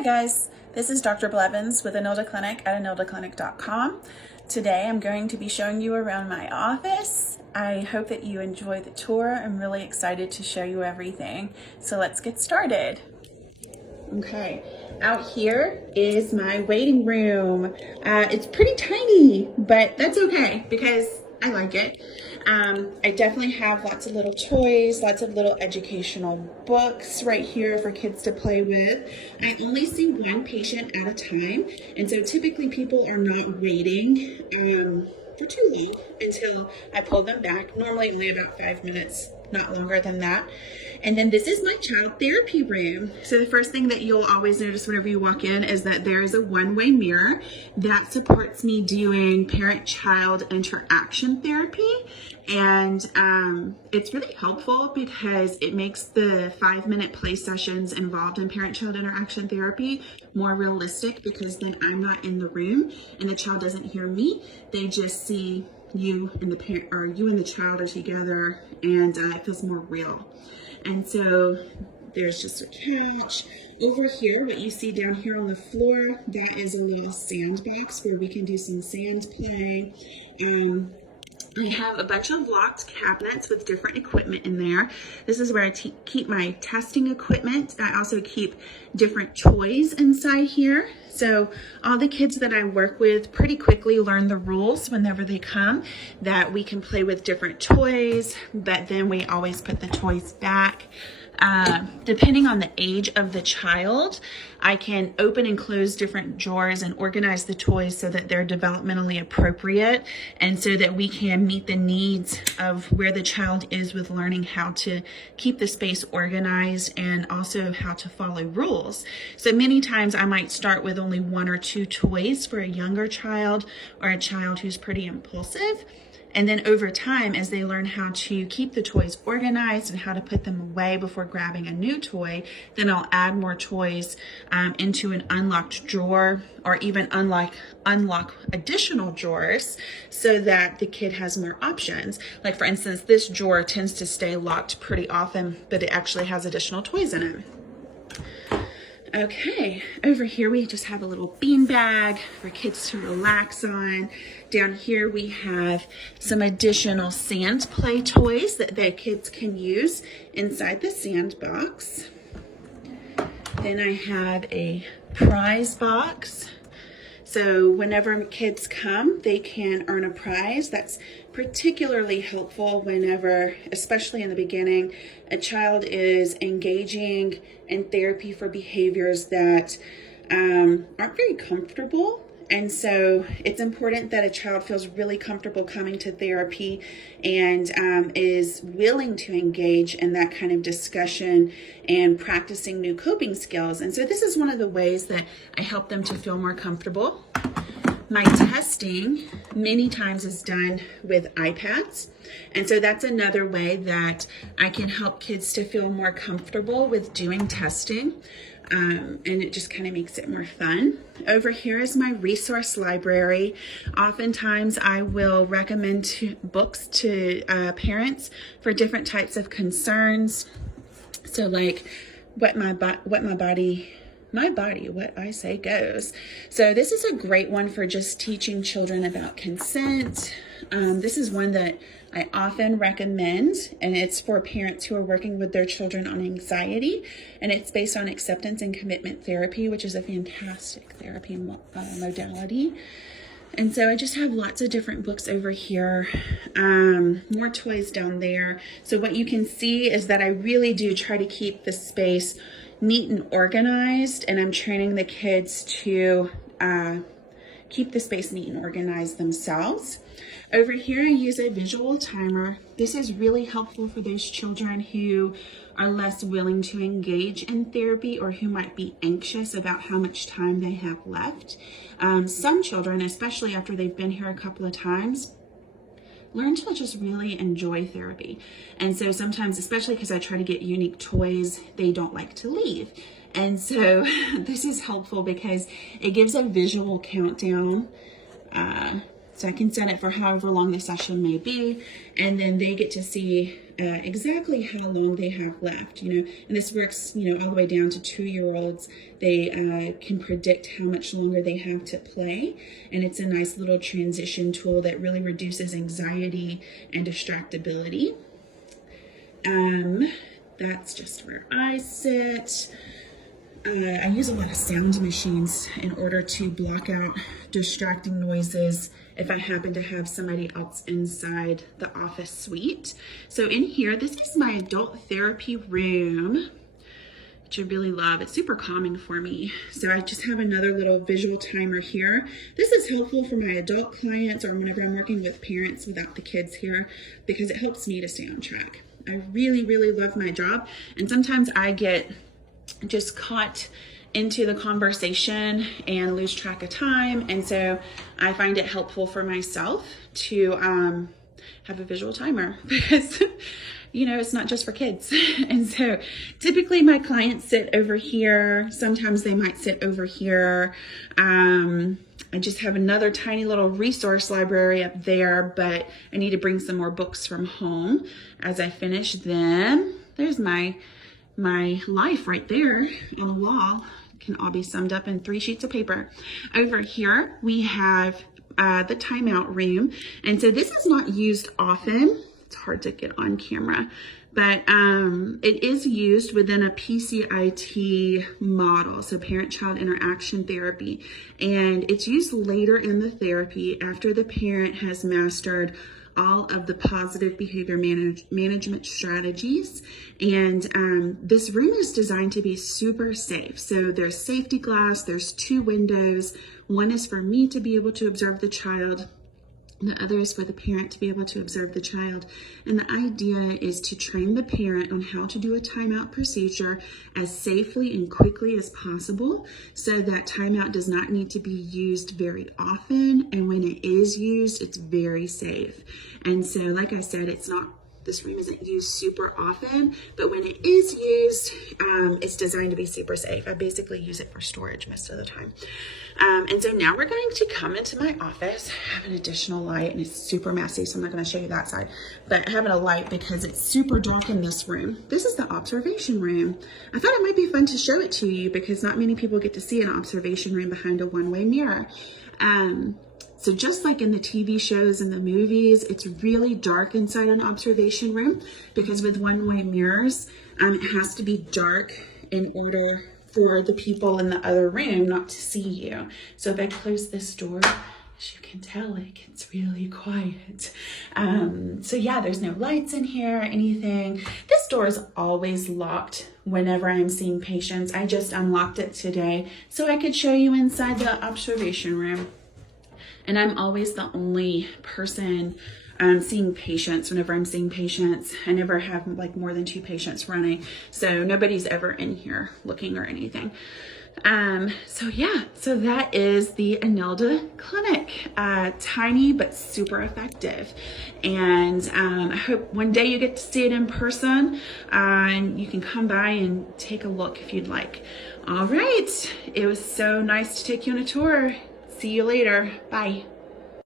Hi guys, this is Dr. Blevins with Enilda Clinic at enildaclinic.com. Today I'm going to be showing you around my office. I hope that you enjoy the tour. I'm really excited to show you everything. So let's get started. Okay, out here is my waiting room. It's pretty tiny, but that's okay because I like it. I definitely have lots of little toys, lots of little educational books right here for kids to play with. I only see one patient at a time, and so typically people are not waiting for too long until I pull them back. Normally only about 5 minutes, not longer than that. And then this is my child therapy room. So the first thing that you'll always notice whenever you walk in is that there is a one-way mirror that supports me doing parent-child interaction therapy. And it's really helpful because it makes the 5-minute play sessions involved in parent-child interaction therapy more realistic, because then I'm not in the room and the child doesn't hear me. They just see you and the parent, or you and the child are together, and it feels more real. And so there's just a couch. Over here, what you see down here on the floor, that is a little sandbox where we can do some sand play. I have a bunch of locked cabinets with different equipment in there. This is where I keep my testing equipment. I also keep different toys inside here. So all the kids that I work with pretty quickly learn the rules whenever they come, that we can play with different toys, but then we always put the toys back. Depending on the age of the child, I can open and close different drawers and organize the toys so that they're developmentally appropriate, and so that we can meet the needs of where the child is with learning how to keep the space organized and also how to follow rules. So many times I might start with only 1 or 2 toys for a younger child or a child who's pretty impulsive. And then over time, as they learn how to keep the toys organized and how to put them away before grabbing a new toy, then I'll add more toys into an unlocked drawer, or even unlock additional drawers so that the kid has more options. Like for instance, this drawer tends to stay locked pretty often, but it actually has additional toys in it. Okay, over here we just have a little bean bag for kids to relax on. Down here we have some additional sand play toys that the kids can use inside the sandbox. Then I have a prize box. So whenever kids come, they can earn a prize. That's particularly helpful whenever, especially in the beginning, a child is engaging in therapy for behaviors that aren't very comfortable. And so it's important that a child feels really comfortable coming to therapy and is willing to engage in that kind of discussion and practicing new coping skills. And so this is one of the ways that I help them to feel more comfortable. My testing many times is done with iPads. And so that's another way that I can help kids to feel more comfortable with doing testing. And it just kind of makes it more fun. Over here is my resource library. Oftentimes I will recommend books to parents for different types of concerns. So like what I say goes. So this is a great one for just teaching children about consent. This is one that I often recommend, and it's for parents who are working with their children on anxiety, and it's based on acceptance and commitment therapy, which is a fantastic therapy modality. And so I just have lots of different books over here, more toys down there. So what you can see is that I really do try to keep the space neat and organized, and I'm training the kids to keep the space neat and organized themselves. Over here, I use a visual timer. This is really helpful for those children who are less willing to engage in therapy, or who might be anxious about how much time they have left. Some children, especially after they've been here a couple of times, learn to just really enjoy therapy. And so sometimes, especially because I try to get unique toys, they don't like to leave. And so this is helpful because it gives a visual countdown. So I can set it for however long the session may be, and then they get to see exactly how long they have left, and this works, all the way down to 2-year-olds. They can predict how much longer they have to play, and it's a nice little transition tool that really reduces anxiety and distractibility. That's just where I sit. I use a lot of sound machines in order to block out distracting noises if I happen to have somebody else inside the office suite. So in here, this is my adult therapy room, which I really love. It's super calming for me. So I just have another little visual timer here. This is helpful for my adult clients or whenever I'm working with parents without the kids here, because it helps me to stay on track. I really, really love my job. And sometimes I get just caught into the conversation and lose track of time. And so I find it helpful for myself to have a visual timer because, it's not just for kids. And so typically my clients sit over here. Sometimes they might sit over here. I just have another tiny little resource library up there, but I need to bring some more books from home as I finish them. There's my life right there on the wall. Can all be summed up in 3 sheets of paper. Over here, we have the timeout room. And so this is not used often. It's hard to get on camera, but it is used within a PCIT model, so parent-child interaction therapy. And it's used later in the therapy after the parent has mastered all of the positive behavior management strategies. And this room is designed to be super safe. So there's safety glass, there's 2 windows. One is for me to be able to observe the child. The other is for the parent to be able to observe the child. And the idea is to train the parent on how to do a timeout procedure as safely and quickly as possible so that timeout does not need to be used very often. And when it is used, it's very safe. And so, like I said, this room isn't used super often, but when it is used, it's designed to be super safe. I basically use it for storage most of the time. And so now we're going to come into my office. I have an additional light and it's super messy, so I'm not going to show you that side, but having a light because it's super dark in this room. This is the observation room. I thought it might be fun to show it to you because not many people get to see an observation room behind a one-way mirror. So just like in the TV shows and the movies, it's really dark inside an observation room because with one-way mirrors, it has to be dark in order for the people in the other room not to see you. So if I close this door, as you can tell, it gets really quiet. So yeah, there's no lights in here or anything. This door is always locked whenever I'm seeing patients. I just unlocked it today so I could show you inside the observation room. And I'm always the only person seeing patients whenever I'm seeing patients. I never have like more than 2 patients running. So nobody's ever in here looking or anything. So that is the Enilda Clinic. Tiny, but super effective. And I hope one day you get to see it in person and you can come by and take a look if you'd like. All right. It was so nice to take you on a tour. See you later. Bye.